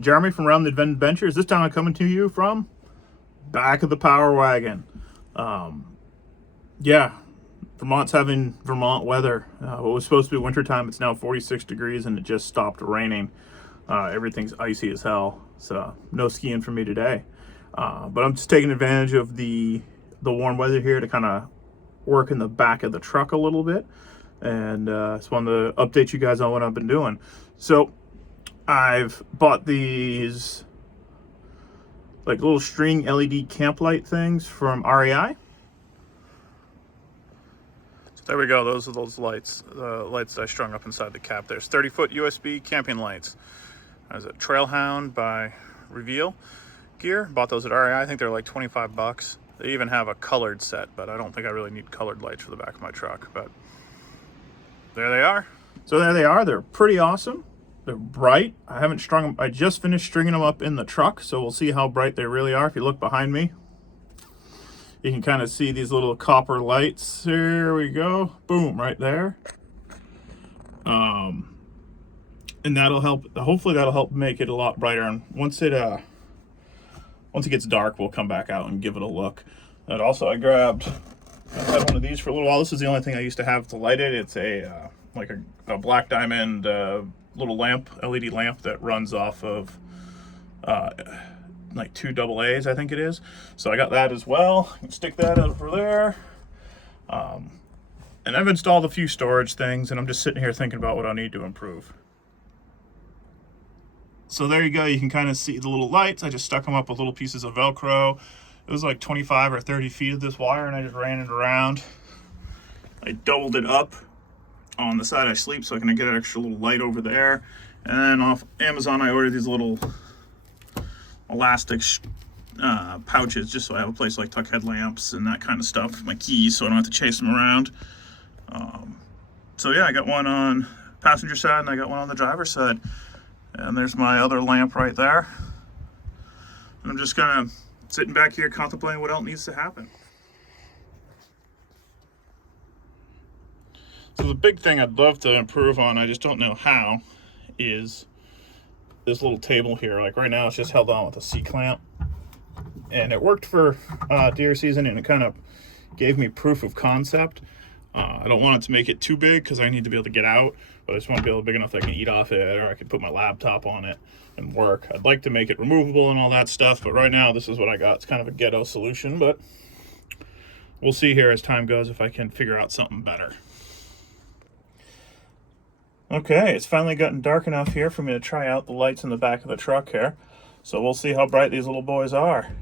Jeremy from Around the Adventures. This time I'm coming to you from back of the Power Wagon. Yeah, Vermont's having Vermont weather. What was supposed to be wintertime, it's now 46 degrees and it just stopped raining. Everything's icy as hell, so no skiing for me today. But I'm just taking advantage of the warm weather here to kind of work in the back of the truck a little bit, and just wanted to update you guys on what I've been doing. So I've bought these like little string LED camp light things from REI. So there we go. Those are those lights, the lights that I strung up inside the cap. There's 30-foot USB camping lights. There's a Trailhound by Reveal Gear. Bought those at REI. I think they're like 25 bucks. They even have a colored set, but I don't think I really need colored lights for the back of my truck. But there they are. So there they are. They're pretty awesome. They're bright. I haven't strung them. I just finished stringing them up in the truck, so we'll see how bright they really are. If you look behind me, you can kind of see these little copper lights. Here we go. Boom, right there. And that'll help. Hopefully that'll help make it a lot brighter. And once it gets dark, we'll come back out and give it a look. And also I had one of these for a little while. This is the only thing I used to have to light it. It's like a black diamond little lamp, LED lamp that runs off of like 2 AA's, I think it is. So I got that as well. You can stick that over there. And I've installed a few storage things, and I'm just sitting here thinking about what I need to improve. So there you go. You can kind of see the little lights. I just stuck them up with little pieces of Velcro. It was like 25 or 30 feet of this wire, and I just ran it around. I doubled it up on the side I sleep so I can get an extra little light over there. And then off Amazon, I ordered these little elastic pouches just so I have a place like tuck headlamps and that kind of stuff, my keys, so I don't have to chase them around. So yeah, I got one on passenger side and I got one on the driver's side. And there's my other lamp right there. I'm just kind of sitting back here contemplating what else needs to happen. So the big thing I'd love to improve on, I just don't know how, is this little table here. Like right now it's just held on with a C-clamp. And it worked for deer season, and it kind of gave me proof of concept. I don't want it to make it too big because I need to be able to get out, but I just want to be able to big enough that I can eat off it, or I could put my laptop on it and work. I'd like to make it removable and all that stuff, but right now this is what I got. It's kind of a ghetto solution, but we'll see here as time goes if I can figure out something better. Okay, it's finally gotten dark enough here for me to try out the lights in the back of the truck here. So we'll see how bright these little boys are.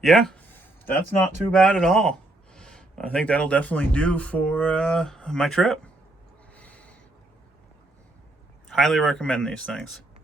Yeah, that's not too bad at all. I think that'll definitely do for my trip. Highly recommend these things.